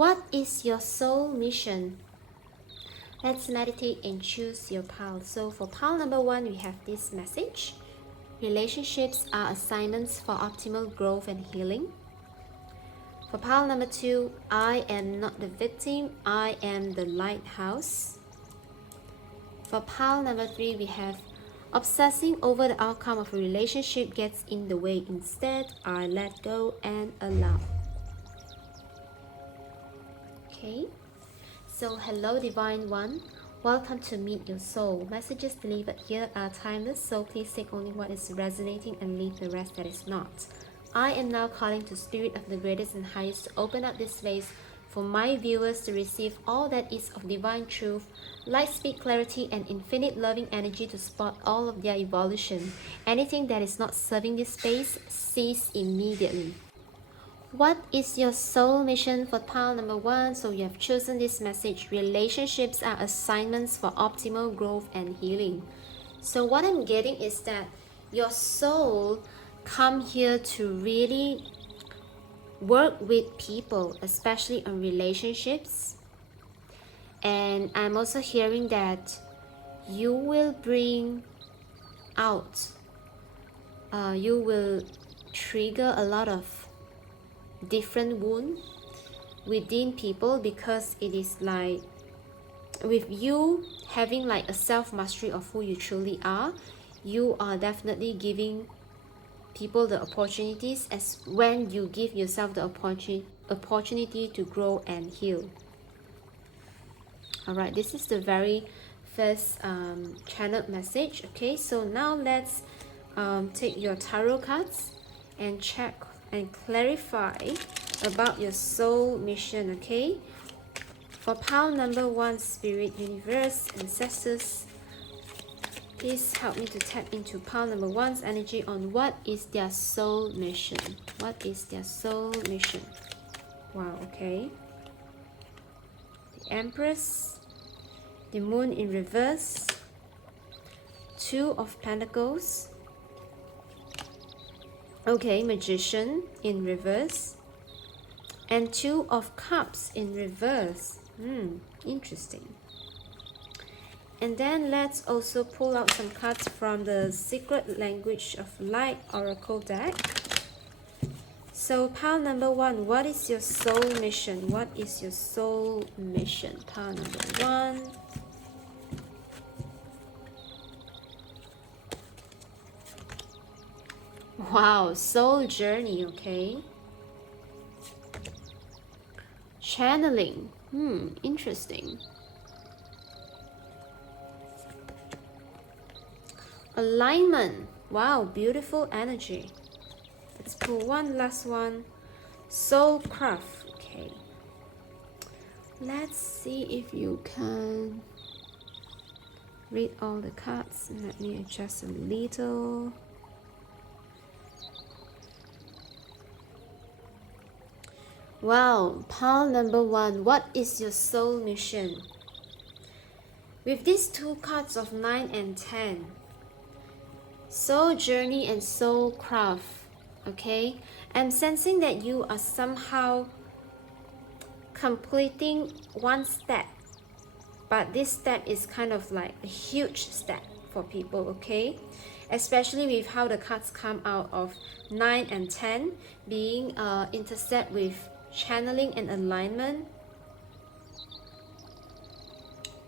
What is your soul mission? Let's meditate and choose your pile. So for pile number 1, we have this message. Relationships are assignments for optimal growth and healing. For pile number 2, I am not the victim, I am the lighthouse. For pile number 3, we have obsessing over the outcome of a relationship gets in the way. Instead, I let go and allow. Okay, so hello Divine One. Welcome to Meet Your Soul. Messages delivered here are timeless, so please take only what is resonating and leave the rest that is not. I am now calling to Spirit of the greatest and highest to open up this space for my viewers to receive all that is of divine truth, light, speed, clarity, and infinite loving energy to spot all of their evolution. Anything that is not serving this space, cease immediately. What is your soul mission for pile number 1? So you have chosen this message. Relationships are assignments for optimal growth and healing. So what I'm getting is that your soul come here to really work with people, especially on relationships. And I'm also hearing that you will bring out, you will trigger a lot of different wounds within people, because it is like with you having like a self-mastery of who you truly are, you are definitely giving people the opportunities as when you give yourself the opportunity to grow and heal. All right, this is the very first channeled message. Okay, so now let's take your tarot cards and check and clarify about your soul mission. Okay, for pile number 1, Spirit, Universe, Ancestors, please help me to tap into pile number 1's energy on what is their soul mission. What is their soul mission? Wow, okay. The Empress, the Moon in reverse, 2 of Pentacles, okay, Magician in reverse, and 2 of Cups in reverse. Interesting. And then let's also pull out some cards from the Secret Language of Light Oracle deck. So pile number 1, what is your soul mission? What is your soul mission? Pile number 1. Wow, soul journey, okay. Channeling, interesting. Alignment, wow, beautiful energy. Let's pull one last one. Soul craft, okay. Let's see if you can read all the cards. Let me adjust a little. Wow, pile number 1, what is your soul mission? With these 2 cards of 9 and 10, soul journey and soul craft, okay, I'm sensing that you are somehow completing one step, but this step is kind of like a huge step for people, okay, especially with how the cards come out of 9 and 10 being intersect with channeling and alignment.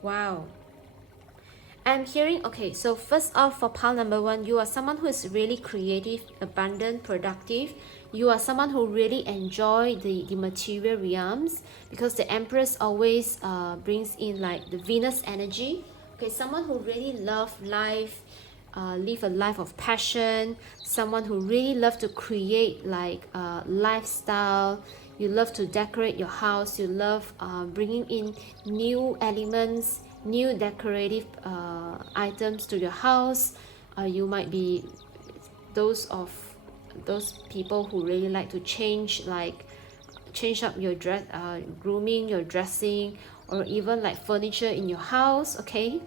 Wow, I'm hearing, okay, so first off, for pile number 1, you are someone who is really creative, abundant, productive. You are someone who really enjoy the material realms, because the Empress always brings in like the Venus energy. Okay, someone who really love life, live a life of passion, someone who really love to create like lifestyle. You love to decorate your house, you love bringing in new elements, new decorative items to your house. You might be those people who really like to change up your dress, grooming, your dressing, or even like furniture in your house. Okay,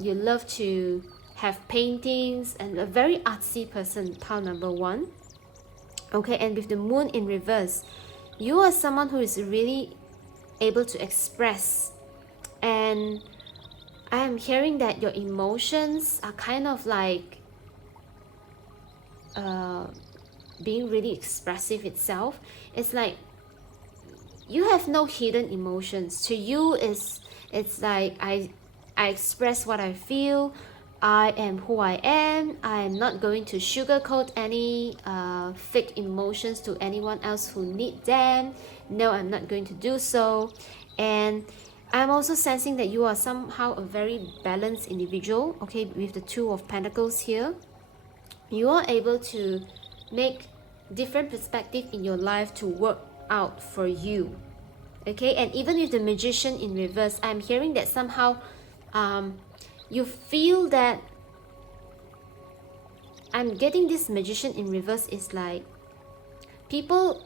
you love to have paintings, and a very artsy person, pile number 1. Okay, and with the Moon in reverse, you are someone who is really able to express. And I am hearing that your emotions are kind of like being really expressive itself. It's like you have no hidden emotions. To you, it's like I express what I feel. I am who I am. I am not going to sugarcoat any fake emotions to anyone else who need them. No, I'm not going to do so. And I'm also sensing that you are somehow a very balanced individual. Okay, with the Two of Pentacles here, you are able to make different perspective in your life to work out for you. Okay, and even with the Magician in reverse, I'm hearing that somehow you feel that I'm getting this Magician in reverse is like people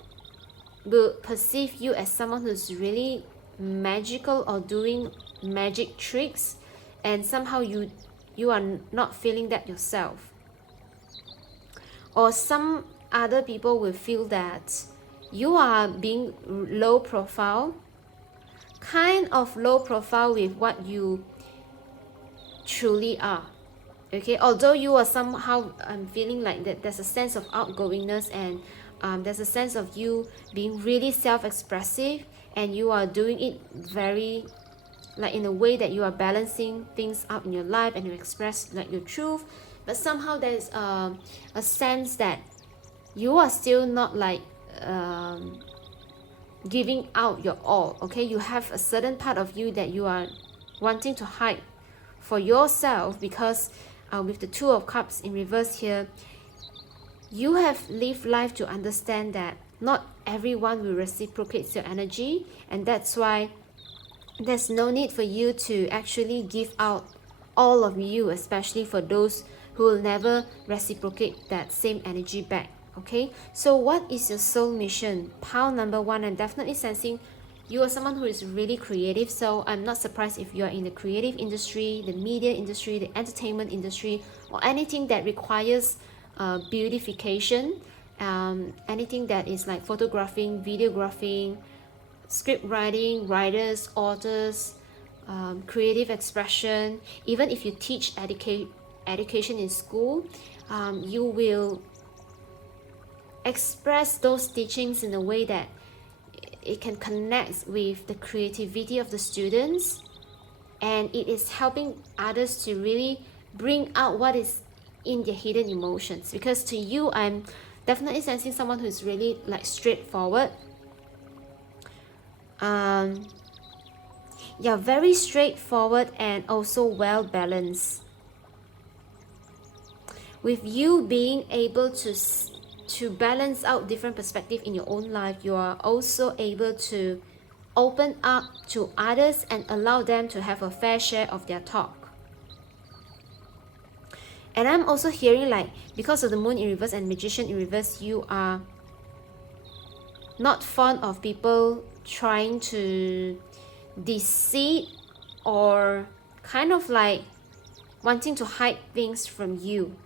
will perceive you as someone who's really magical or doing magic tricks, and somehow you are not feeling that yourself. Or some other people will feel that you are being low profile, kind of low profile with what you truly are. Okay, although you are somehow feeling like that there's a sense of outgoingness, and there's a sense of you being really self-expressive, and you are doing it very like in a way that you are balancing things out in your life and you express like your truth. But somehow there's a sense that you are still not like giving out your all. Okay, you have a certain part of you that you are wanting to hide for yourself, because with the Two of Cups in reverse here, you have lived life to understand that not everyone will reciprocate your energy, and that's why there's no need for you to actually give out all of you, especially for those who will never reciprocate that same energy back. Okay, so what is your soul mission? Pile number one, I'm definitely sensing you are someone who is really creative. So I'm not surprised if you are in the creative industry, the media industry, the entertainment industry, or anything that requires beautification, anything that is like photographing, videographing, script writing, writers, authors, creative expression. Even if you teach education in school, you will express those teachings in a way that it can connect with the creativity of the students, and it is helping others to really bring out what is in their hidden emotions. Because to you, I'm definitely sensing someone who is really like straightforward. Yeah, very straightforward and also well balanced. With you being able to balance out different perspectives in your own life, you are also able to open up to others and allow them to have a fair share of their talk. And I'm also hearing like, because of the Moon in reverse and Magician in reverse, you are not fond of people trying to deceive or kind of like wanting to hide things from you.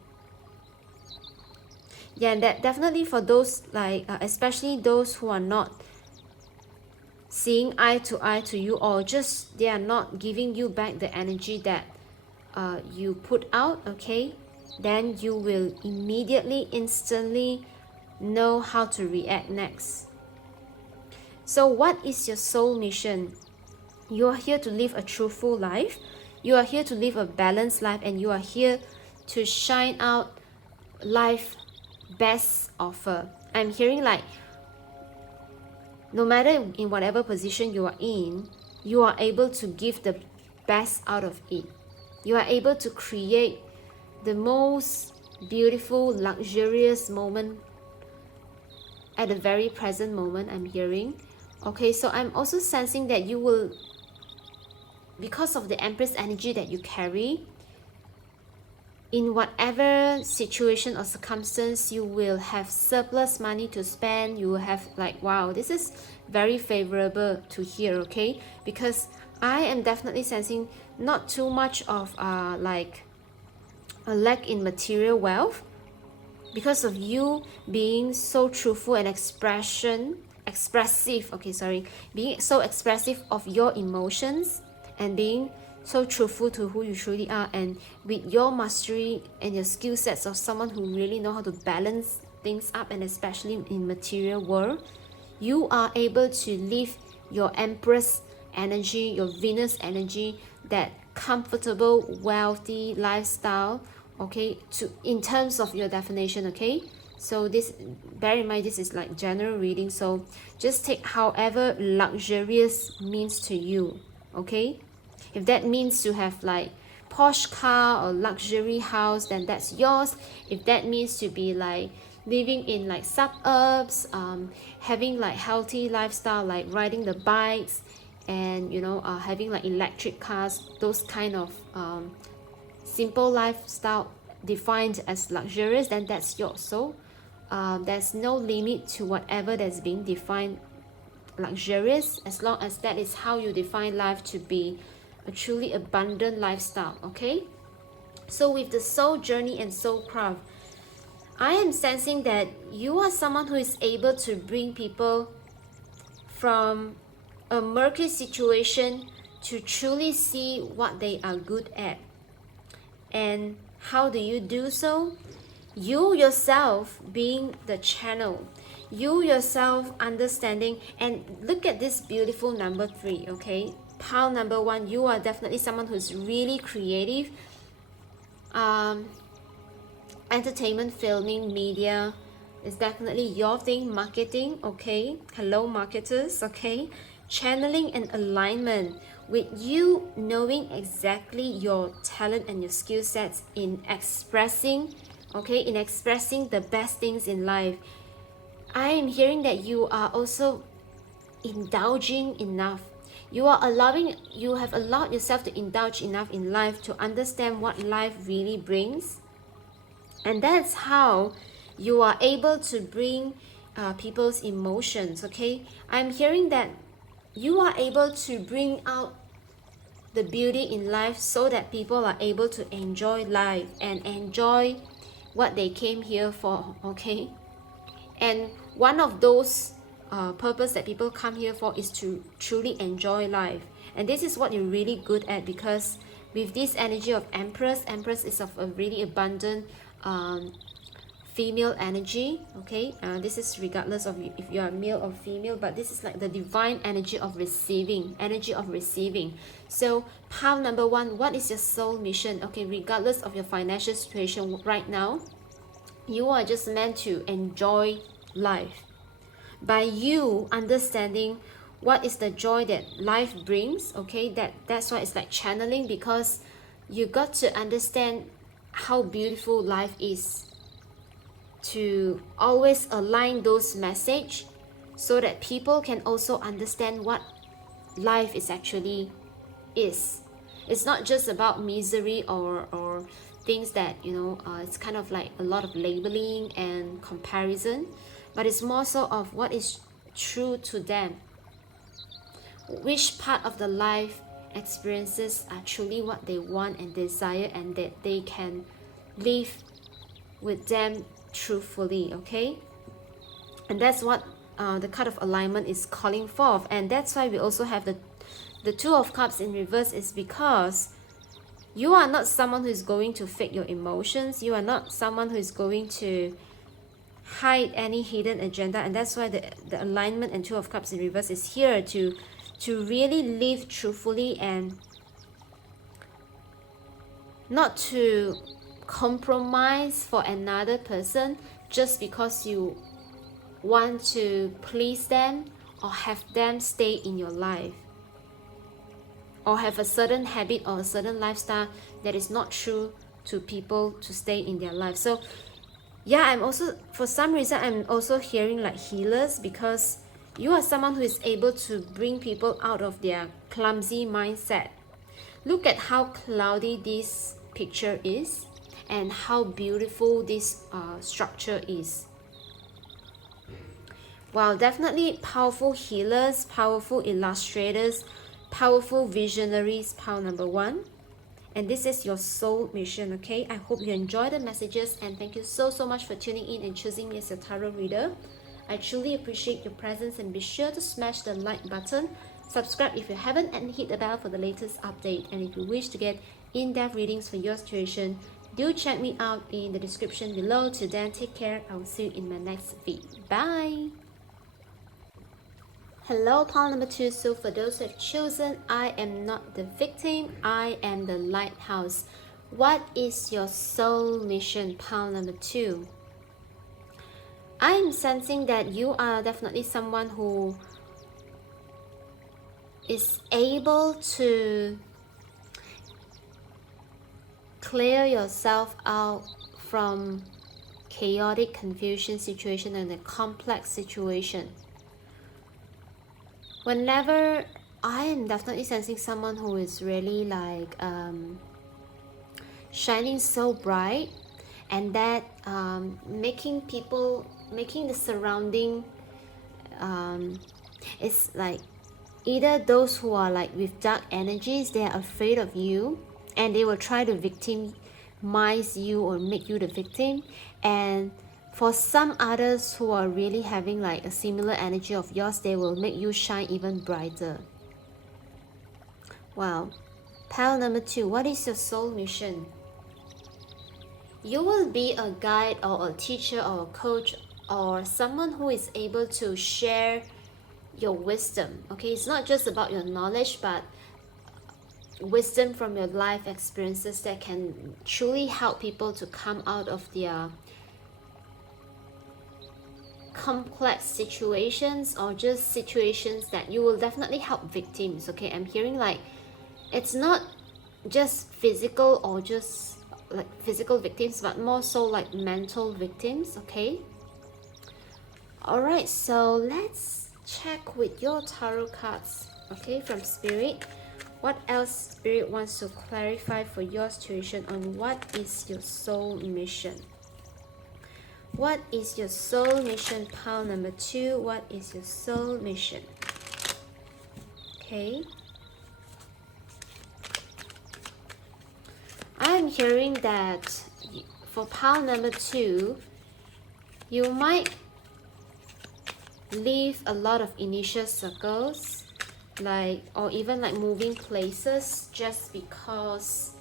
Yeah, that definitely for those like especially those who are not seeing eye to you, or just they are not giving you back the energy that you put out. Okay, then you will immediately, instantly know how to react next. So what is your soul mission? You are here to live a truthful life. You are here to live a balanced life, and you are here to shine out life best offer. I'm hearing like no matter in whatever position you are in, you are able to give the best out of it. You are able to create the most beautiful, luxurious moment at the very present moment, I'm hearing. Okay, so I'm also sensing that you will, because of the Empress energy that you carry, in whatever situation or circumstance, you will have surplus money to spend. You will have like, wow, this is very favorable to hear. Okay, because I am definitely sensing not too much of like a lack in material wealth, because of you being so truthful and expression expressive, being so expressive of your emotions and being so truthful to who you truly are, and with your mastery and your skill sets of someone who really know how to balance things up, and especially in material world, you are able to live your Empress energy, your Venus energy, that comfortable, wealthy lifestyle, okay, to in terms of your definition, okay. So this, bear in mind, this is like general reading, so just take however luxurious means to you, okay. If that means to have like posh car or luxury house, then that's yours. If that means to be like living in like suburbs, having like healthy lifestyle, like riding the bikes, and having like electric cars, those kind of simple lifestyle defined as luxurious, then that's yours. So there's no limit to whatever that's being defined luxurious, as long as that is how you define life to be a truly abundant lifestyle, okay. So with the soul journey and soul craft, I am sensing that you are someone who is able to bring people from a murky situation to truly see what they are good at. And how do you do so? You yourself being the channel, you yourself understanding. And look at this beautiful number 3, okay. Pile number 1, you are definitely someone who's really creative. Entertainment, filming, media is definitely your thing. Marketing, okay. Hello marketers, okay. Channeling and alignment, with you knowing exactly your talent and your skill sets in expressing, okay, in expressing the best things in life. I am hearing that you are also indulging enough. You have allowed yourself to indulge enough in life to understand what life really brings. And that's how you are able to bring people's emotions, okay. I'm hearing that you are able to bring out the beauty in life so that people are able to enjoy life and enjoy what they came here for, okay. And one of those purpose that people come here for is to truly enjoy life. And this is what you're really good at, because with this energy of Empress is of a really abundant female energy, okay. This is regardless of if you are male or female, but this is like the divine energy of receiving, So pile number 1, what is your soul mission? Okay, regardless of your financial situation right now, you are just meant to enjoy life. By you understanding what is the joy that life brings, okay, that's why it's like channeling, because you got to understand how beautiful life is, to always align those message so that people can also understand what life is actually is. It's not just about misery or things that it's kind of like a lot of labeling and comparison, but it's more so of what is true to them, which part of the life experiences are truly what they want and desire, and that they can live with them truthfully, okay. And that's what the card of alignment is calling forth. And that's why we also have the 2 of Cups in reverse, is because you are not someone who is going to fake your emotions. You are not someone who is going to hide any hidden agenda. And that's why the alignment and 2 of Cups in reverse is here to really live truthfully, and not to compromise for another person just because you want to please them or have them stay in your life, or have a certain habit or a certain lifestyle that is not true to people to stay in their life. So yeah, I'm also, for some reason, I'm also hearing like healers, because you are someone who is able to bring people out of their clumsy mindset. Look at how cloudy this picture is and how beautiful this structure is. Wow, definitely powerful healers, powerful illustrators, powerful visionaries, pile number 1. And this is your soul mission, okay. I hope you enjoy the messages, and thank you so much for tuning in and choosing me as your tarot reader. I truly appreciate your presence, and be sure to smash the like button, subscribe if you haven't, and hit the bell for the latest update. And if you wish to get in-depth readings for your situation, do check me out in the description below. Till then, take care. I will see you in my next video. Bye. Hello, pile number 2. So for those who have chosen, I am not the victim, I am the lighthouse. What is your soul mission, pile number 2? I'm sensing that you are definitely someone who is able to clear yourself out from chaotic confusion situation and a complex situation. Whenever I am definitely sensing someone who is really like shining so bright, and that making the surrounding it's like either those who are like with dark energies, they are afraid of you and they will try to victimize you or make you the victim. And for some others who are really having like a similar energy of yours, they will make you shine even brighter. Wow. Pile number 2, what is your soul mission? You will be a guide or a teacher or a coach or someone who is able to share your wisdom. Okay, it's not just about your knowledge, but wisdom from your life experiences that can truly help people to come out of their complex situations, or just situations that you will definitely help victims. Okay, I'm hearing like it's not just physical or just like physical victims, but more so like mental victims. Okay, all right, so let's check with your tarot cards, okay, from Spirit. What else Spirit wants to clarify for your situation on what is your soul mission? What is your soul mission, pile number 2? What is your soul mission? Okay. I'm hearing that for pile number 2, you might leave a lot of initial circles, like, or even like moving places, just because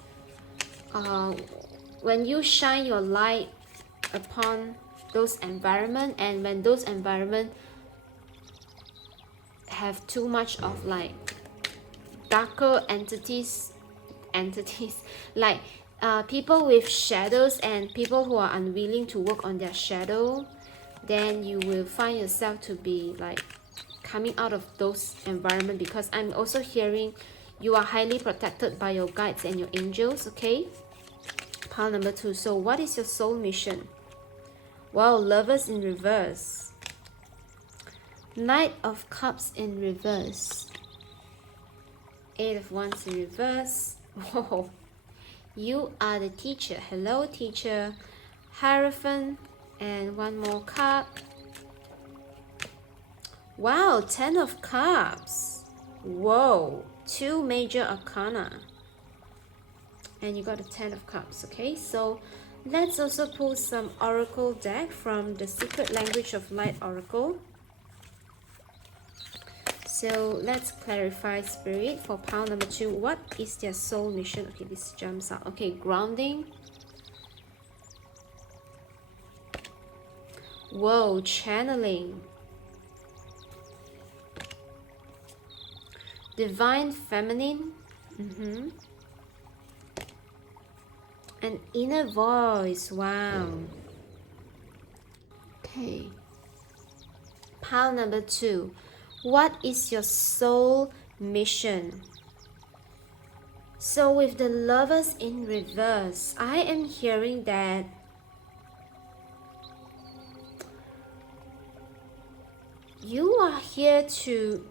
when you shine your light upon those environment, and when those environment have too much of like darker entities like people with shadows and people who are unwilling to work on their shadow, then you will find yourself to be like coming out of those environment, because I'm also hearing you are highly protected by your guides and your angels. Okay, pile number 2. So what is your soul mission? Wow, Lovers in reverse, Knight of Cups in reverse, 8 of Wands in reverse. Whoa, you are the teacher. Hello, teacher. Hierophant, and one more card. Wow, 10 of Cups. Whoa, 2 major arcana, and you got the 10 of Cups. Okay, so let's also pull some oracle deck from the Secret Language of Light Oracle. So let's clarify, Spirit, for pile number 2. What is their soul mission? Okay, this jumps out. Okay, grounding. Whoa, channeling. Divine feminine. An inner voice. Wow. Okay. Pile number 2. What is your soul mission? So with the Lovers in reverse, I am hearing that you are here to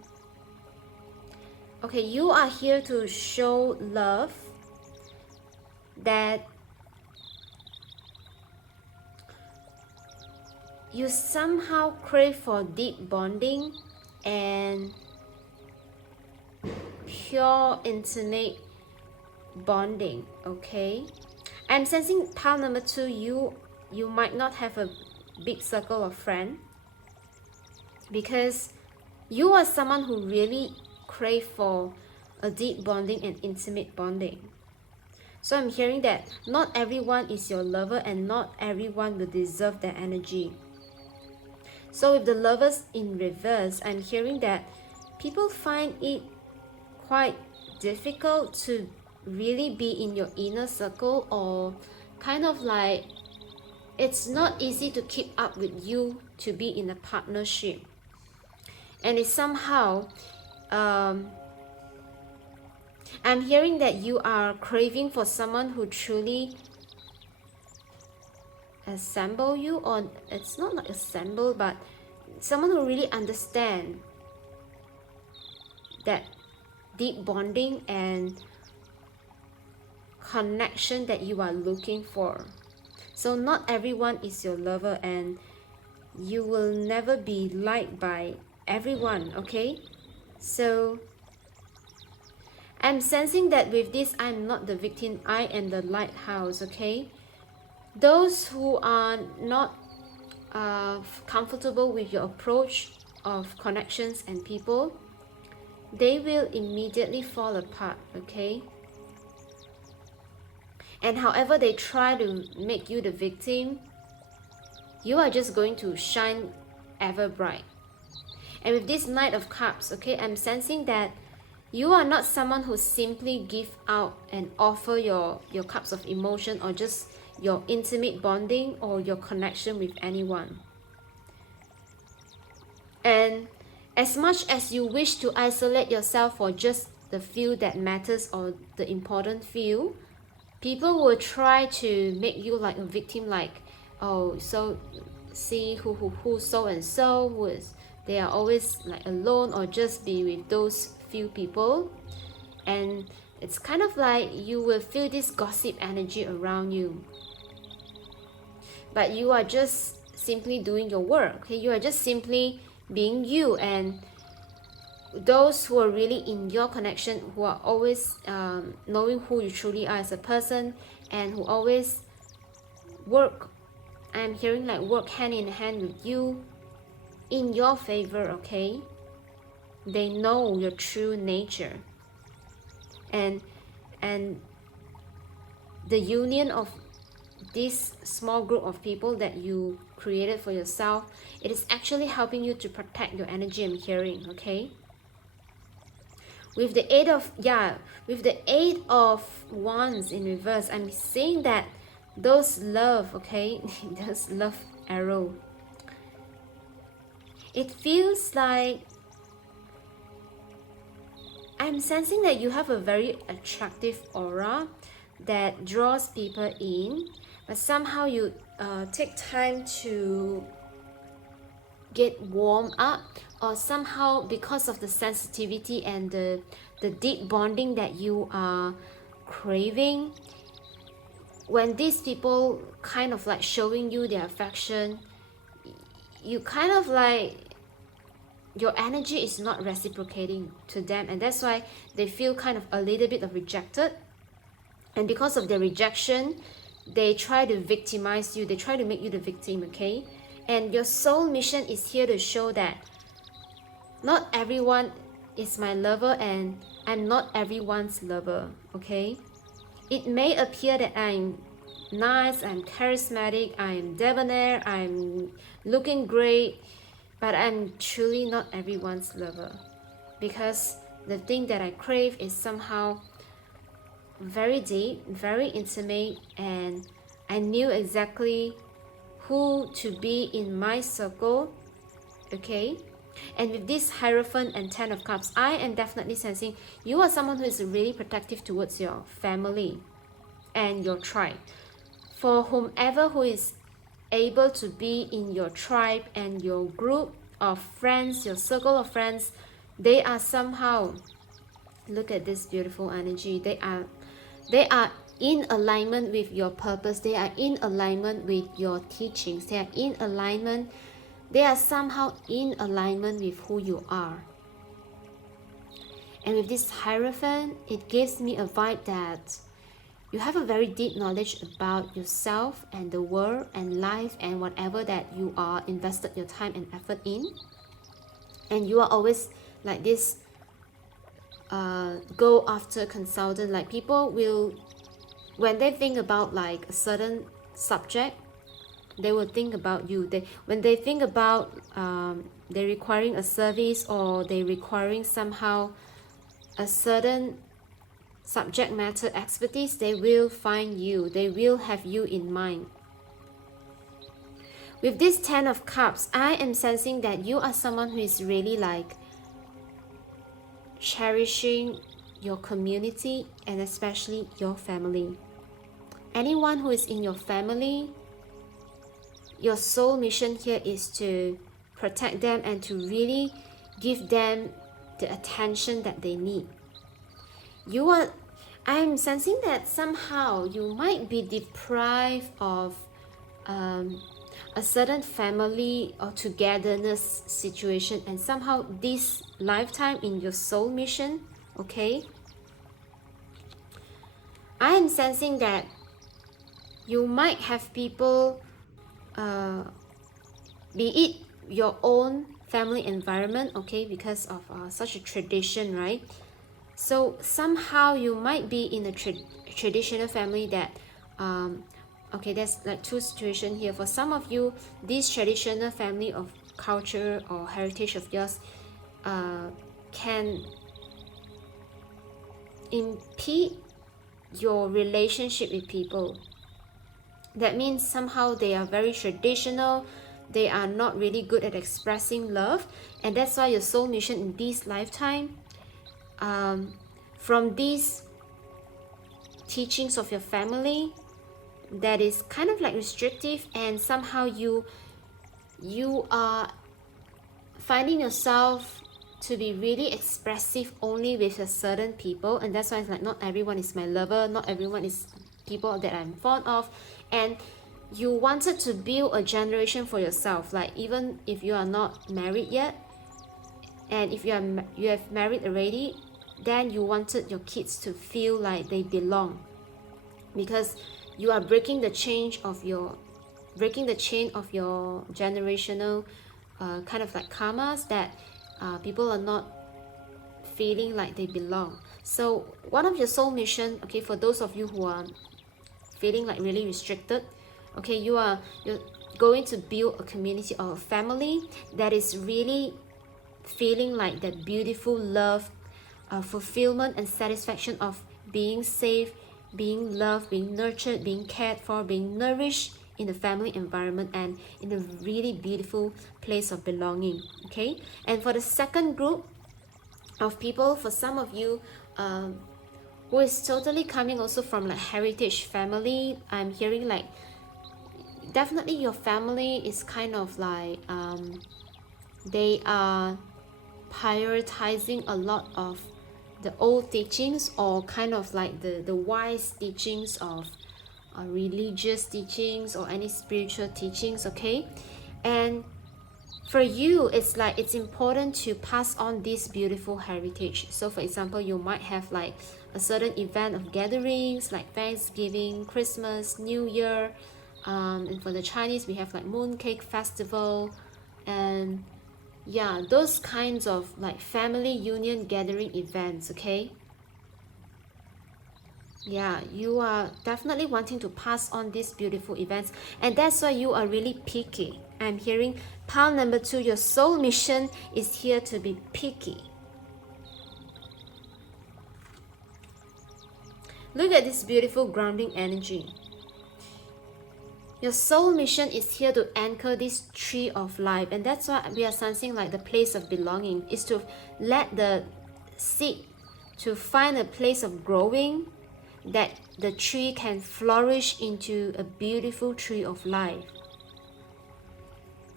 show love, that you somehow crave for deep bonding and pure intimate bonding. Okay, I'm sensing pile number 2, you might not have a big circle of friends, because you are someone who really crave for a deep bonding and intimate bonding. So I'm hearing that not everyone is your lover and not everyone will deserve their energy. So with the lovers in reverse, I'm hearing that people find it quite difficult to really be in your inner circle, or kind of like it's not easy to keep up with you to be in a partnership. And it's somehow I'm hearing that you are craving for someone who truly assemble you, or it's not like assemble, but someone who really understand that deep bonding and connection that you are looking for. So not everyone is your lover, and you will never be liked by everyone, okay? So I'm sensing that with this, I'm not the victim, I am the lighthouse, okay? Those who are not comfortable with your approach of connections and people, they will immediately fall apart, okay? And however they try to make you the victim, you are just going to shine ever bright. And with this Knight of Cups, okay, I'm sensing that you are not someone who simply give out and offer your cups of emotion, or just your intimate bonding or your connection with anyone. And as much as you wish to isolate yourself for just the few that matters, or the important few, people will try to make you like a victim, like, oh, so see who so and so, who is, they are always like alone or just be with those few people. And it's kind of like you will feel this gossip energy around you, but you are just simply doing your work, okay? You are just simply being you. And those who are really in your connection, who are always knowing who you truly are as a person, and who always work, I'm hearing like work hand in hand with you in your favor, okay? They know your true nature. And the union of this small group of people that you created for yourself, it is actually helping you to protect your energy, I'm hearing, okay? With the eight of wands in reverse, I'm seeing that those love, okay, those love arrow, it feels like I'm sensing that you have a very attractive aura that draws people in, but somehow you take time to get warm up, or somehow because of the sensitivity and the deep bonding that you are craving, when these people kind of like showing you their affection, you kind of like, your energy is not reciprocating to them, and that's why they feel kind of a little bit of rejected. And because of their rejection, they try to victimize you, they try to make you the victim, okay? And your soul mission is here to show that not everyone is my lover, and I'm not everyone's lover, okay? It may appear that I'm nice, I'm charismatic, I'm debonair, I'm looking great, but I'm truly not everyone's lover, because the thing that I crave is somehow very deep, very intimate, and I knew exactly who to be in my circle, okay? And with this Hierophant and Ten of Cups, I am definitely sensing you are someone who is really protective towards your family and your tribe. For whomever who is able to be in your tribe and your group of friends, your circle of friends, they are somehow, look at this beautiful energy, they are in alignment with your purpose, they are in alignment with your teachings, they are in alignment, they are somehow in alignment with who you are. And with this Hierophant, it gives me a vibe that you have a very deep knowledge about yourself and the world and life and whatever that you are invested your time and effort in. and you are always like this go after consultant. Like people will, when they think about like a certain subject, they will think about you. When they think about they're requiring a service, or they're requiring somehow a certain subject matter expertise, they will find you, they will have you in mind. With this 10 of Cups, I am sensing that you are someone who is really like cherishing your community and especially your family. Anyone who is in your family, your soul mission here is to protect them and to really give them the attention that they need. I'm sensing that somehow you might be deprived of a certain family or togetherness situation, and somehow this lifetime in your soul mission, okay, I am sensing that you might have people, be it your own family environment, okay, because of such a tradition, right? So somehow you might be in a traditional family that okay, there's like two situations here. For some of you, this traditional family of culture or heritage of yours can impede your relationship with people. That means somehow they are very traditional, they are not really good at expressing love, and that's why your soul mission in this lifetime, from these teachings of your family, that is kind of like restrictive, and somehow you are finding yourself to be really expressive only with a certain people, and that's why it's like not everyone is my lover, not everyone is people that I'm fond of. And you wanted to build a generation for yourself, like even if you are not married yet, and if you have married already, then you wanted your kids to feel like they belong, because you are breaking the chain of your generational kind of like karmas, that people are not feeling like they belong. So one of your soul mission, okay, for those of you who are feeling like really restricted, okay, you're going to build a community or a family that is really feeling like that beautiful love, fulfillment and satisfaction of being safe, being loved, being nurtured, being cared for, being nourished in a family environment, and in a really beautiful place of belonging. Okay, and for the second group of people, for some of you who is totally coming also from like heritage family, I'm hearing like definitely your family is kind of like they are prioritizing a lot of the old teachings, or kind of like the wise teachings of religious teachings or any spiritual teachings, okay? And for you, it's like it's important to pass on this beautiful heritage. So for example, you might have like a certain event of gatherings like Thanksgiving, Christmas, New Year, and for the Chinese we have like mooncake festival, and yeah, those kinds of like family union gathering events, okay? Yeah, you are definitely wanting to pass on these beautiful events, and that's why you are really picky. I'm hearing pile number 2, your soul mission is here to be picky. Look at this beautiful grounding energy. Your soul mission is here to anchor this tree of life, and that's why we are sensing like the place of belonging is to let the seed to find a place of growing, that the tree can flourish into a beautiful tree of life.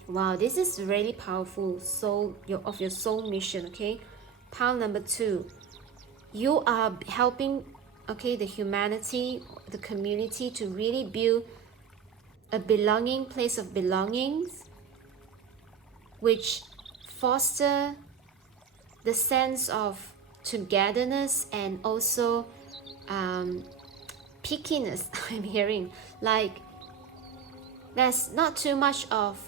Wow, this is really powerful soul of your soul mission, okay? Pile number 2, you are helping, okay, the humanity, the community to really build a belonging place of belongings, which foster the sense of togetherness and also pickiness. I'm hearing like there's not too much of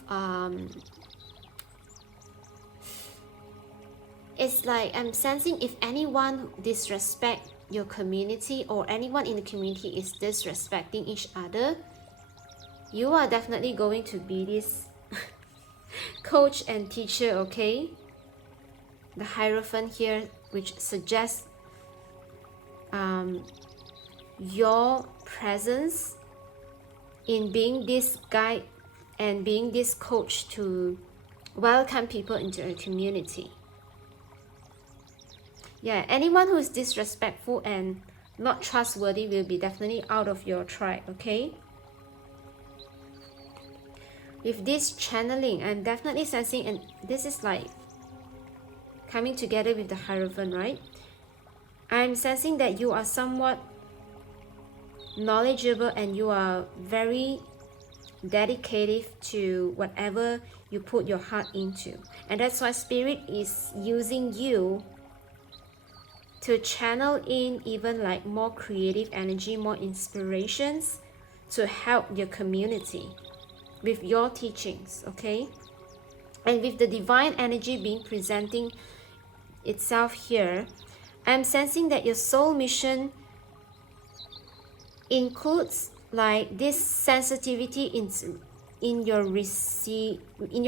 it's like I'm sensing if anyone disrespect your community or anyone in the community is disrespecting each other, you are definitely going to be this coach and teacher, okay? The Hierophant here, which suggests your presence in being this guide and being this coach to welcome people into a community. Yeah, anyone who is disrespectful and not trustworthy will be definitely out of your tribe, okay? With this channeling, I'm definitely sensing, and this is like coming together with the Hierophant, right? I'm sensing that you are somewhat knowledgeable and you are very dedicated to whatever you put your heart into. And that's why Spirit is using you to channel in even like more creative energy, more inspirations to help your community with your teachings, okay? And with the divine energy being presenting itself here, I'm sensing that your soul mission includes like this sensitivity in your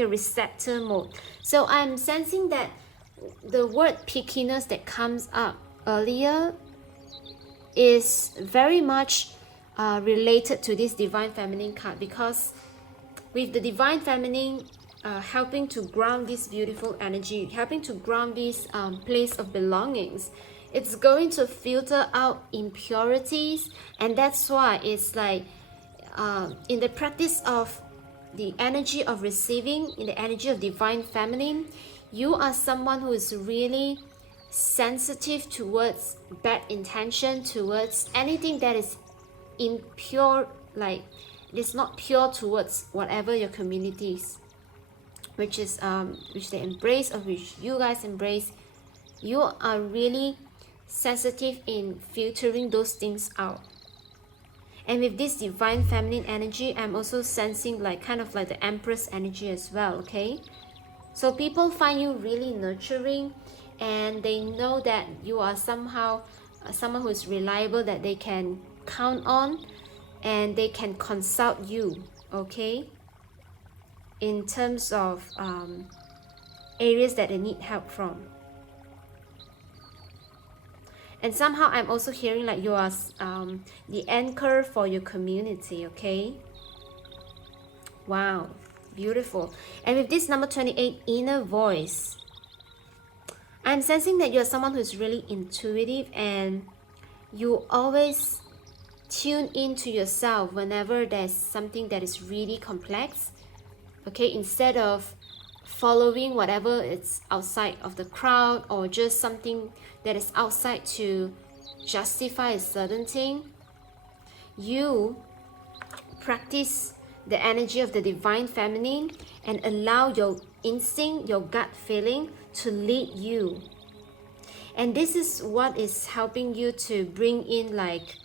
receptor mode. So I'm sensing that the word pickiness that comes up earlier is very much related to this divine feminine card, because with the divine feminine helping to ground this beautiful energy, helping to ground this place of belongings, it's going to filter out impurities. And that's why it's like in the practice of the energy of receiving, in the energy of divine feminine, you are someone who is really sensitive towards bad intention, towards anything that is impure, like it is not pure towards whatever your communities, which is which they embrace or which you guys embrace. You are really sensitive in filtering those things out. And with this divine feminine energy, I'm also sensing like kind of like the Empress energy as well, okay? So people find you really nurturing, and they know that you are somehow someone who is reliable, that they can count on, and they can consult you, okay? In terms of areas that they need help from. And somehow I'm also hearing like you are the anchor for your community, okay? Wow, beautiful. And with this number 28, inner voice, I'm sensing that you're someone who's really intuitive, and you always tune into yourself whenever there's something that is really complex, okay? Instead of following whatever is outside of the crowd, or just something that is outside to justify a certain thing, you practice the energy of the divine feminine and allow your instinct, your gut feeling to lead you. And this is what is helping you to bring in like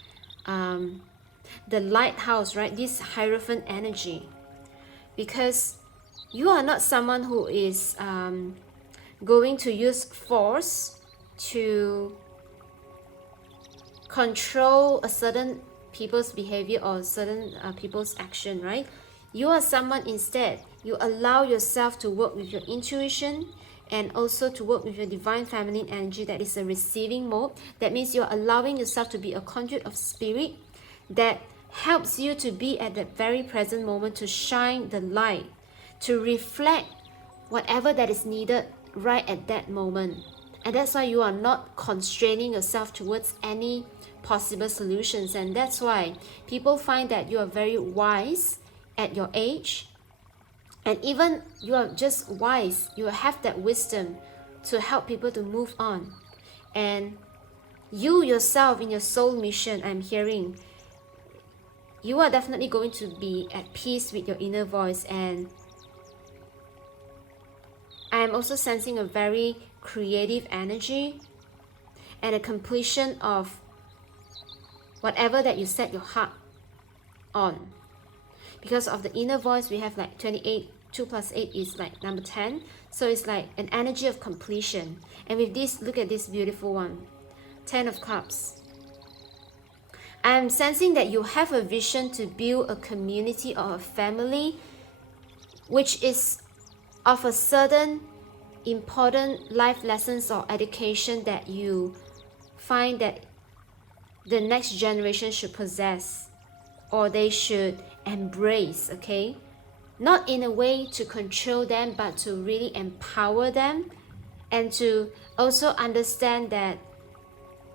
the lighthouse, right? This Hierophant energy, because you are not someone who is going to use force to control a certain people's behavior or certain people's action, right? You are someone instead, you allow yourself to work with your intuition and also to work with your divine feminine energy, that is a receiving mode. That means you're allowing yourself to be a conduit of spirit that helps you to be at that very present moment, to shine the light, to reflect whatever that is needed right at that moment. And that's why you are not constraining yourself towards any possible solutions. And that's why people find that you are very wise at your age, and even you are just wise, you have that wisdom to help people to move on. And you yourself in your soul mission, I'm hearing you are definitely going to be at peace with your inner voice. And I am also sensing a very creative energy and a completion of whatever that you set your heart on. Because of the inner voice, we have like 28 2 plus 8 is like number 10. So it's like an energy of completion. And with this, look at this beautiful one, 10 of Cups. I'm sensing that you have a vision to build a community or a family which is of a certain important life lessons or education that you find that the next generation should possess or they should embrace, okay? Not in a way to control them, but to really empower them, and to also understand that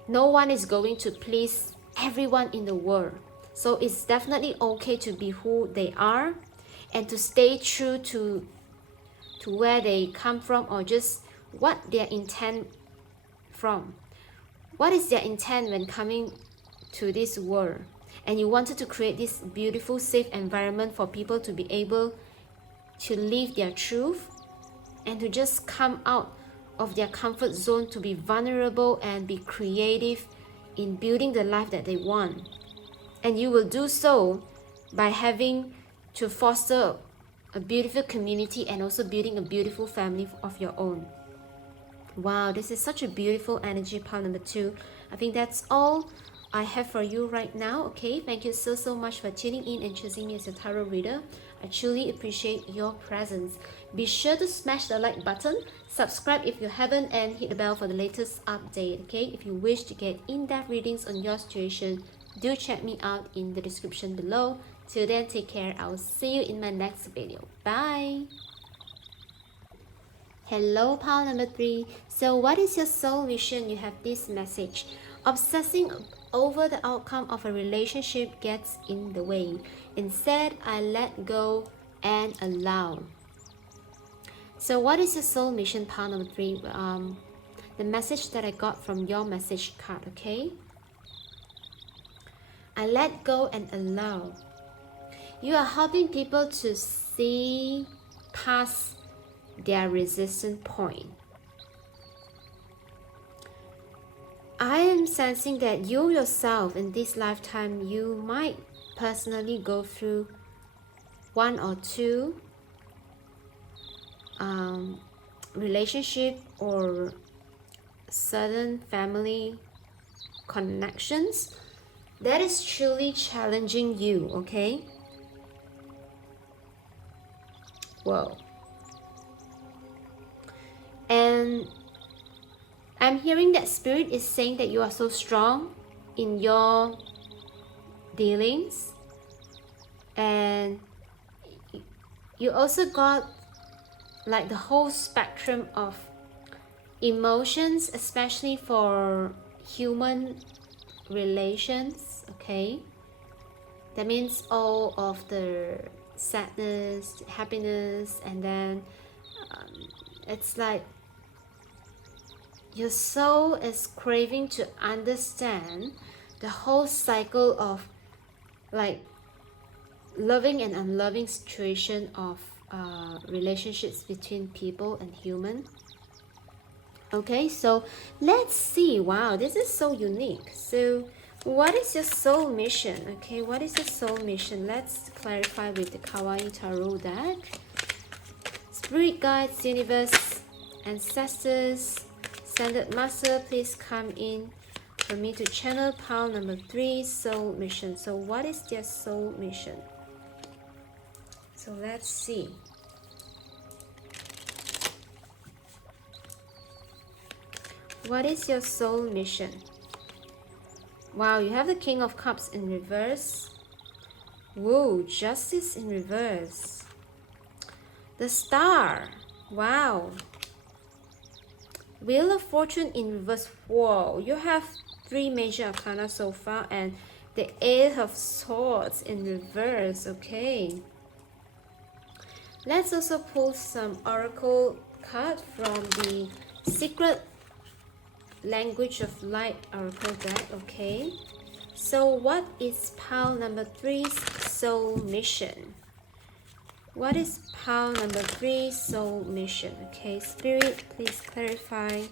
no one is going to please everyone in the world. So it's definitely okay to be who they are and to stay true to where they come from, or just what their intent from. What is their intent when coming to this world? And you wanted to create this beautiful, safe environment for people to be able to live their truth and to just come out of their comfort zone, to be vulnerable and be creative in building the life that they want. And you will do so by having to foster a beautiful community and also building a beautiful family of your own. Wow, this is such a beautiful energy, pile number 2. I think that's all I have for you right now. Okay, thank you so much for tuning in and choosing me as your tarot reader. I truly appreciate your presence. Be sure to smash the like button, subscribe if you haven't, and hit the bell for the latest update. Okay, if you wish to get in-depth readings on your situation, do check me out in the description below. Till then, take care. I'll see you in my next video. Bye. Hello, pile number 3. So what is your soul mission? You have this message. Obsessing over the outcome of a relationship gets in the way. Instead, I let go and allow. So what is your soul mission, pile number 3? The message that I got from your message card, okay? I let go and allow. You are helping people to see past their resistance point. I am sensing that you yourself in this lifetime, you might personally go through 1 or 2 relationship or certain family connections that is truly challenging you, okay? Whoa. And I'm hearing that Spirit is saying that you are so strong in your dealings, and you also got like the whole spectrum of emotions, especially for human relations, okay? That means all of the sadness, happiness, and then it's like your soul is craving to understand the whole cycle of like loving and unloving situation of relationships between people and human. Okay, so let's see. Wow, this is so unique. So what is your soul mission? Okay, what is your soul mission? Let's clarify with the Kawaii Tarot deck. Spirit guides, universe, ancestors, Standard Master, please come in for me to channel pile number 3, soul mission. So what is their soul mission? So let's see. What is your soul mission? Wow, you have the King of Cups in reverse. Whoa, Justice in reverse. The Star. Wow. Wheel of Fortune in reverse. Whoa, you have 3 major arcana so far, and the 8 of Swords in reverse. Okay. Let's also pull some oracle card from the Secret Language of Light oracle deck. Okay. So what is pile number 3's soul mission? What is pile number 3 soul mission? Okay, Spirit, please clarify.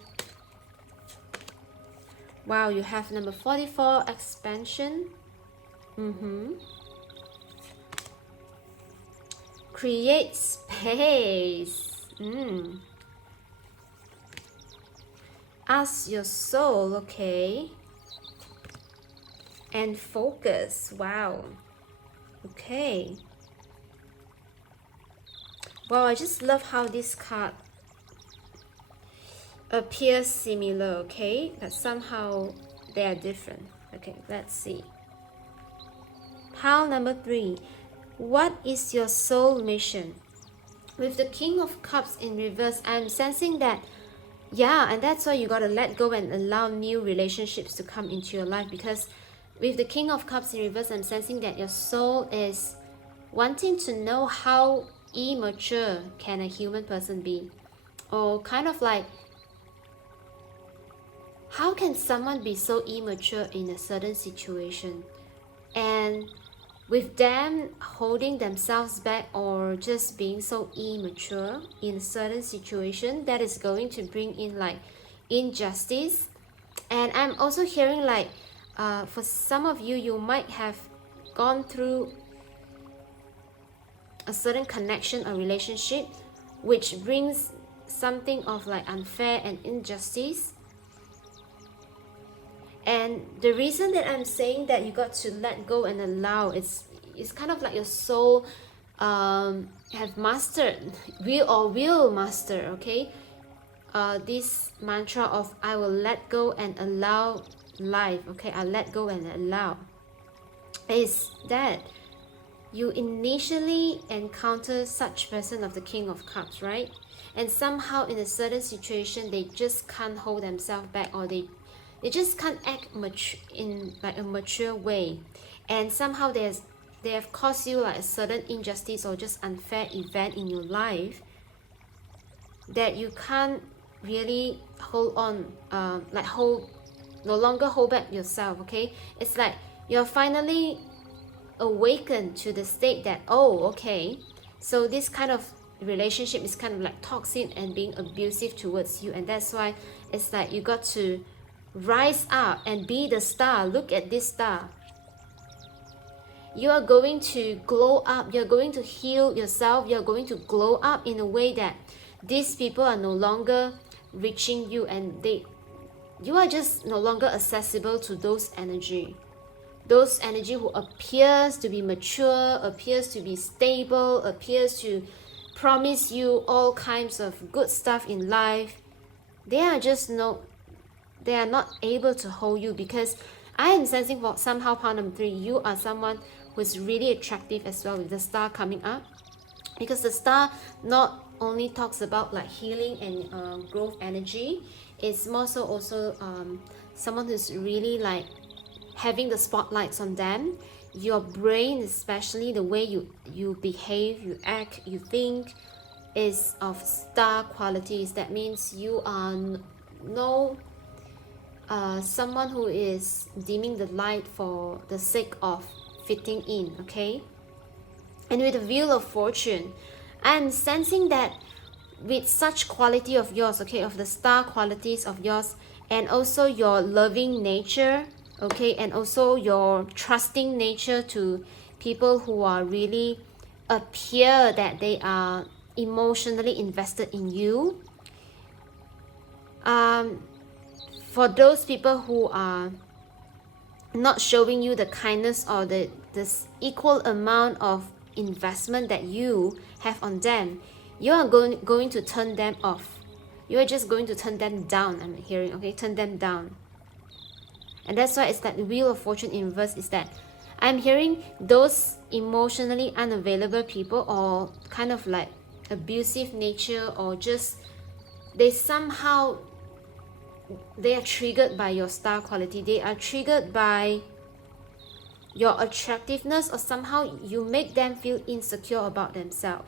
Wow, you have number 44, expansion. Create space. Ask your soul, okay? And focus. Wow. Okay. Wow, I just love how this card appears similar, okay? But somehow they are different. Okay, let's see. Pile number 3. What is your soul mission? With the King of Cups in reverse, I'm sensing that, yeah, and that's why you gotta let go and allow new relationships to come into your life, because with the King of Cups in reverse, I'm sensing that your soul is wanting to know how immature can a human person be, or kind of like, how can someone be so immature in a certain situation? And with them holding themselves back or just being so immature in a certain situation, that is going to bring in like injustice. And I'm also hearing like for some of you, you might have gone through a certain connection or relationship which brings something of like unfair and injustice. And the reason that I'm saying that you got to let go and allow, it's kind of like your soul have mastered, will master, okay, this mantra of I will let go and allow life, okay, I let go and allow, is that you initially encounter such person of the King of Cups, right? And somehow in a certain situation they just can't hold themselves back, or they just can't act in like a mature way, and somehow they have caused you like a certain injustice or just unfair event in your life that you can't really hold on, no longer hold back yourself, okay? It's like you're finally awakened to the state that, oh, okay, so this kind of relationship is kind of like toxic and being abusive towards you, and that's why it's like you got to rise up and be the star. Look at this star. You are going to glow up, you're going to heal yourself, you're going to glow up in a way that these people are no longer reaching you, and you are just no longer accessible to those energy who appears to be mature, appears to be stable, appears to promise you all kinds of good stuff in life. They are not able to hold you, because I am sensing for somehow part number 3, you are someone who's really attractive as well, with the star coming up, because the star not only talks about like healing and growth energy, it's more so also someone who's really like having the spotlights on them. Your brain, especially the way you behave, you act, you think, is of star qualities. That means you are someone who is dimming the light for the sake of fitting in, okay? And with the Wheel of Fortune, I'm sensing that with such quality of yours, okay, of the star qualities of yours, and also your loving nature, okay, and also your trusting nature to people who are really appear that they are emotionally invested in you. For those people who are not showing you the kindness or this equal amount of investment that you have on them, you are going to turn them off. You are just going to turn them down, I'm hearing, okay? Turn them down. And that's why it's that the Wheel of Fortune in reverse is that I'm hearing those emotionally unavailable people, or kind of like abusive nature, or just they are triggered by your star quality. They are triggered by your attractiveness, or somehow you make them feel insecure about themselves.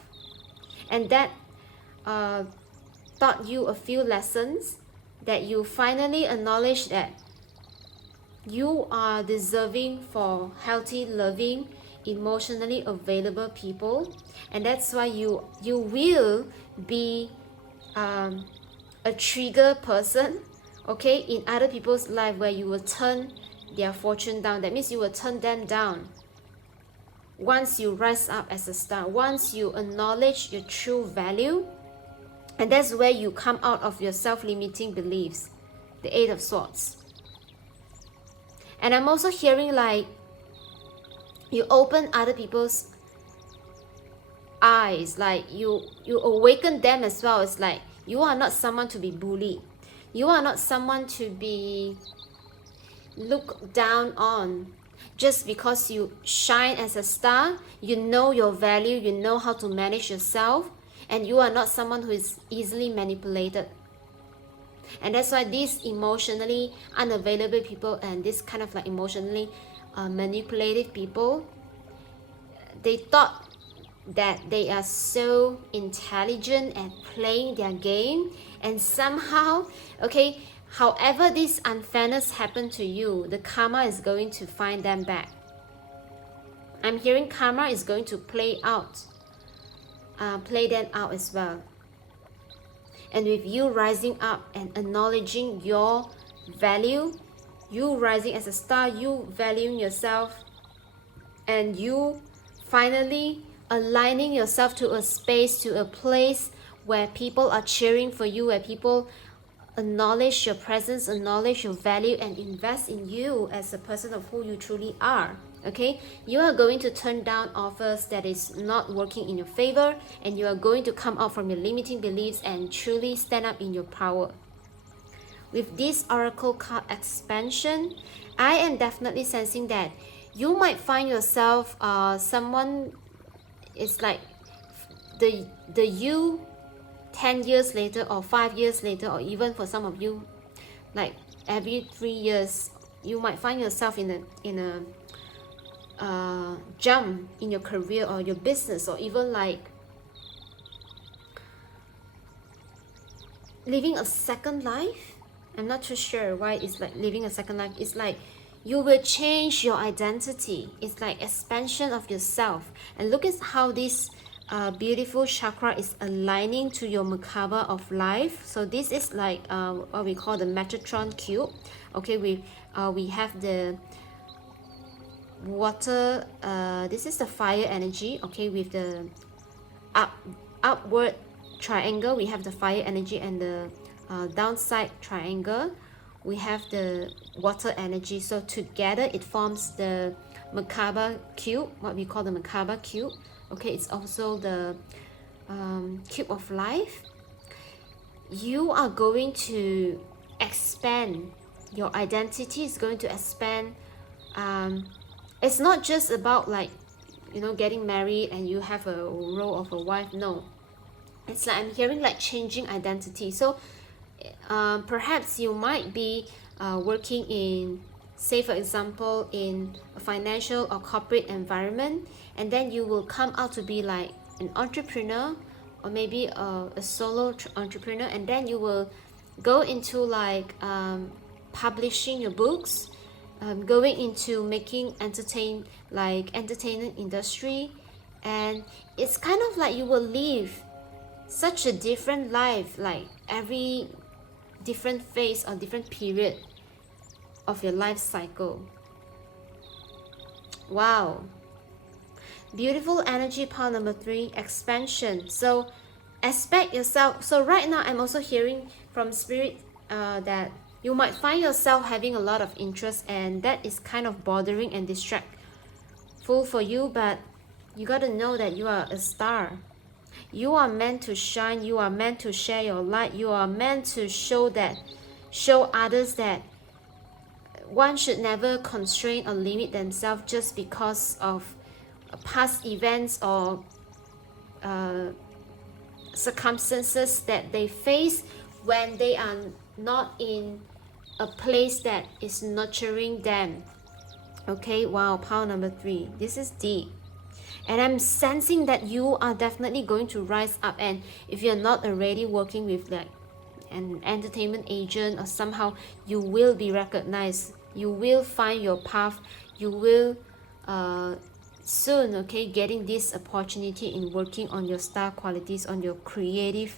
And that taught you a few lessons, that you finally acknowledge that you are deserving for healthy, loving, emotionally available people. And that's why you will be a trigger person, okay, in other people's life, where you will turn their fortune down. That means you will turn them down. once you rise up as a star, once you acknowledge your true value, and that's where you come out of your self-limiting beliefs, the Eight of Swords. And I'm also hearing like you open other people's eyes, like you awaken them as well. It's like you are not someone to be bullied, you are not someone to be looked down on. Just because you shine as a star, you know your value, you know how to manage yourself, and you are not someone who is easily manipulated. And that's why these emotionally unavailable people and this kind of like emotionally manipulative people, they thought that they are so intelligent at playing their game, and somehow, okay, however this unfairness happened to you, the karma is going to find them back. I'm hearing karma is going to play them out as well. And with you rising up and acknowledging your value, you rising as a star, you valuing yourself, and you finally aligning yourself to a space, to a place where people are cheering for you, where people acknowledge your presence, acknowledge your value, and invest in you as a person of who you truly are. Okay, you are going to turn down offers that is not working in your favor, and you are going to come out from your limiting beliefs and truly stand up in your power. With this oracle card expansion, I am definitely sensing that you might find yourself someone is like the you 10 years later, or 5 years later, or even for some of you like every 3 years, you might find yourself in a jump in your career or your business, or even like living a second life. I'm not too sure why it's like living a second life. It's like you will change your identity. It's like expansion of yourself. And look at how this beautiful chakra is aligning to your Merkaba of life. So this is like what we call the Metatron cube. Okay, we have the water, this is the fire energy. Okay, with the upward triangle, we have the fire energy, and the downside triangle, we have the water energy. So together it forms the Merkaba cube, what we call the Merkaba cube. Okay, it's also the cube of life. You are going to expand, your identity is going to expand. It's not just about like, you know, getting married and you have a role of a wife. No, it's like I'm hearing like changing identity. So perhaps you might be working in, say for example, in a financial or corporate environment, and then you will come out to be like an entrepreneur, or maybe a solo entrepreneur, and then you will go into like publishing your books, going into making entertainment industry. And it's kind of like you will live such a different life, like every different phase or different period of your life cycle. Wow, beautiful energy. Power number 3, expansion. So expect yourself. So right now I'm also hearing from spirit that you might find yourself having a lot of interest, and that is kind of bothering and distractful for you. But you got to know that you are a star. You are meant to shine. You are meant to share your light. You are meant to show others that one should never constrain or limit themselves just because of past events or circumstances that they face when they are not in a place that is nurturing them. Okay, wow, power number 3. This is deep. And I'm sensing that you are definitely going to rise up. And if you're not already working with like an entertainment agent, or somehow you will be recognized, you will find your path, you will soon, okay, getting this opportunity in working on your star qualities, on your creative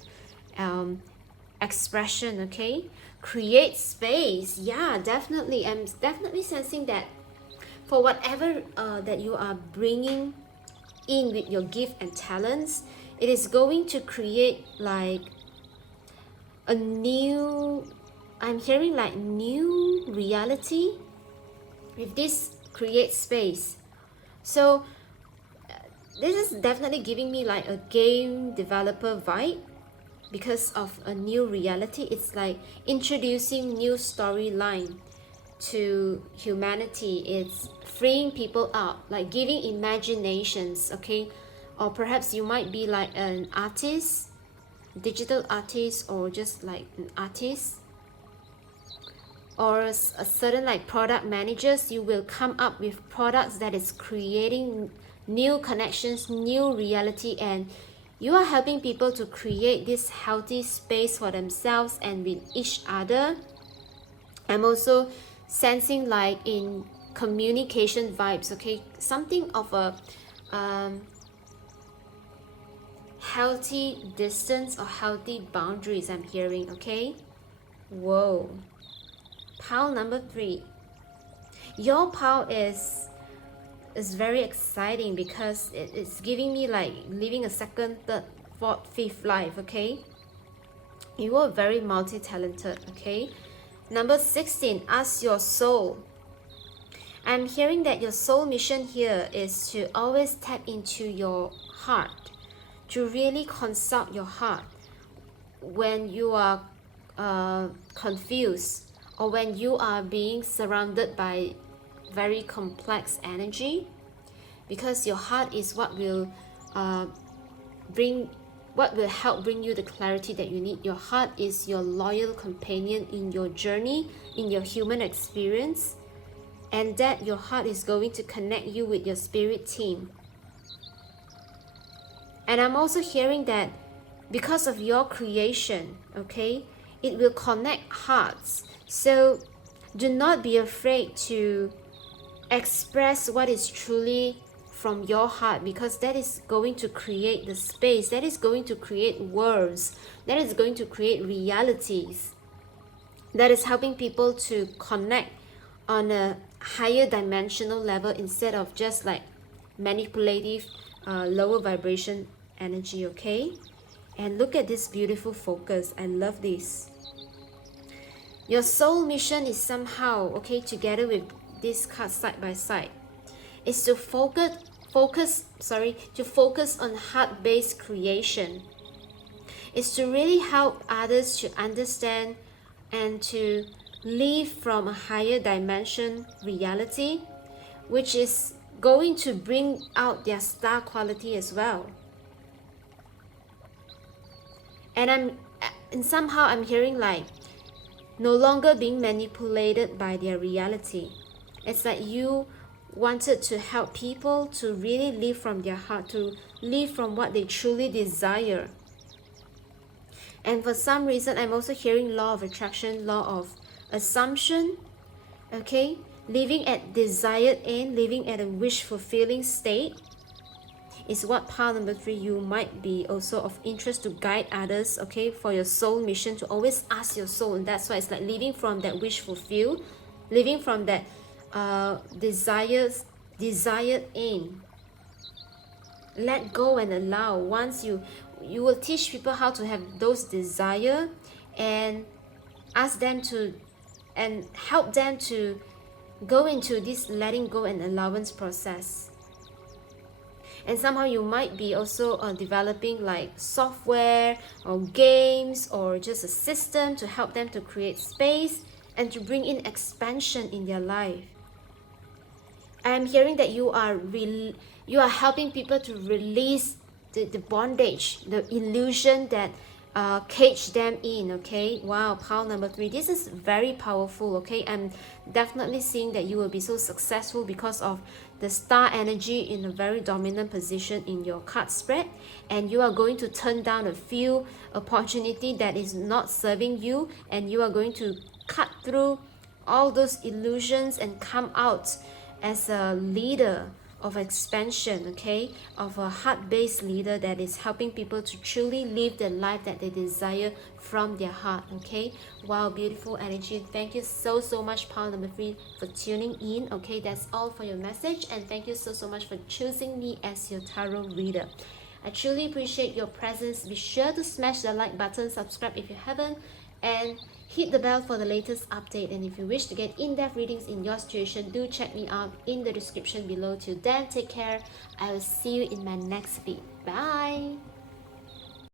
expression. Okay, create space. Yeah, definitely. I'm definitely sensing that for whatever that you are bringing in with your gift and talents, it is going to create like a new, I'm hearing like new reality if this creates space. So this is definitely giving me like a game developer vibe because of a new reality. It's like introducing new storyline to humanity. It's freeing people up, like giving imaginations, okay? Or perhaps you might be like an artist, digital artist, or just like an artist, or a certain like product managers. You will come up with products that is creating new connections, new reality, and you are helping people to create this healthy space for themselves and with each other. I'm also sensing like in communication vibes, okay, something of a healthy distance or healthy boundaries I'm hearing, okay? Whoa. Pile number 3. Your pile is very exciting because it's giving me like living a second, third, fourth, fifth life, okay? You are very multi-talented, okay? Number 16, ask your soul. I'm hearing that your soul mission here is to always tap into your heart, to really consult your heart when you are confused, or when you are being surrounded by very complex energy, because your heart is what will help bring you the clarity that you need. Your heart is your loyal companion in your journey, in your human experience, and that your heart is going to connect you with your spirit team. And I'm also hearing that because of your creation, okay, it will connect hearts. So do not be afraid to express what is truly from your heart, because that is going to create the space, that is going to create worlds, that is going to create realities, that is helping people to connect on a higher dimensional level instead of just like manipulative lower vibration energy, okay? And look at this beautiful focus. I love this. Your soul mission is somehow, okay, together with this card side by side, is to focus on heart-based creation. Is to really help others to understand and to live from a higher dimension reality, which is going to bring out their star quality as well. And somehow I'm hearing like no longer being manipulated by their reality. It's like you wanted to help people to really live from their heart, to live from what they truly desire. And for some reason, I'm also hearing law of attraction, law of assumption, okay? Living at desired end, living at a wish fulfilling state is what pile number 3 you might be also of interest to guide others, okay? For your soul mission, to always ask your soul. And that's why it's like living from that wish fulfilled, living from that desired aim. Let go and allow. Once you will teach people how to have those desire, and ask them to and help them to go into this letting go and allowance process. And somehow you might be also developing like software or games or just a system to help them to create space and to bring in expansion in their life. I'm hearing that you are helping people to release the bondage, the illusion that cage them in, okay? Wow, pile number 3. This is very powerful, okay? I'm definitely seeing that you will be so successful because of the star energy in a very dominant position in your card spread, and you are going to turn down a few opportunity that is not serving you, and you are going to cut through all those illusions and come out as a leader of expansion, okay, of a heart-based leader that is helping people to truly live the life that they desire from their heart. Okay, wow, beautiful energy. Thank you so much, pile number 3, for tuning in. Okay, that's all for your message, and thank you so much for choosing me as your tarot reader. I truly appreciate your presence. Be sure to smash the like button, subscribe if you haven't, and hit the bell for the latest update. And if you wish to get in-depth readings in your situation, do check me out in the description below. Till then, take care. I will see you in my next feed. Bye.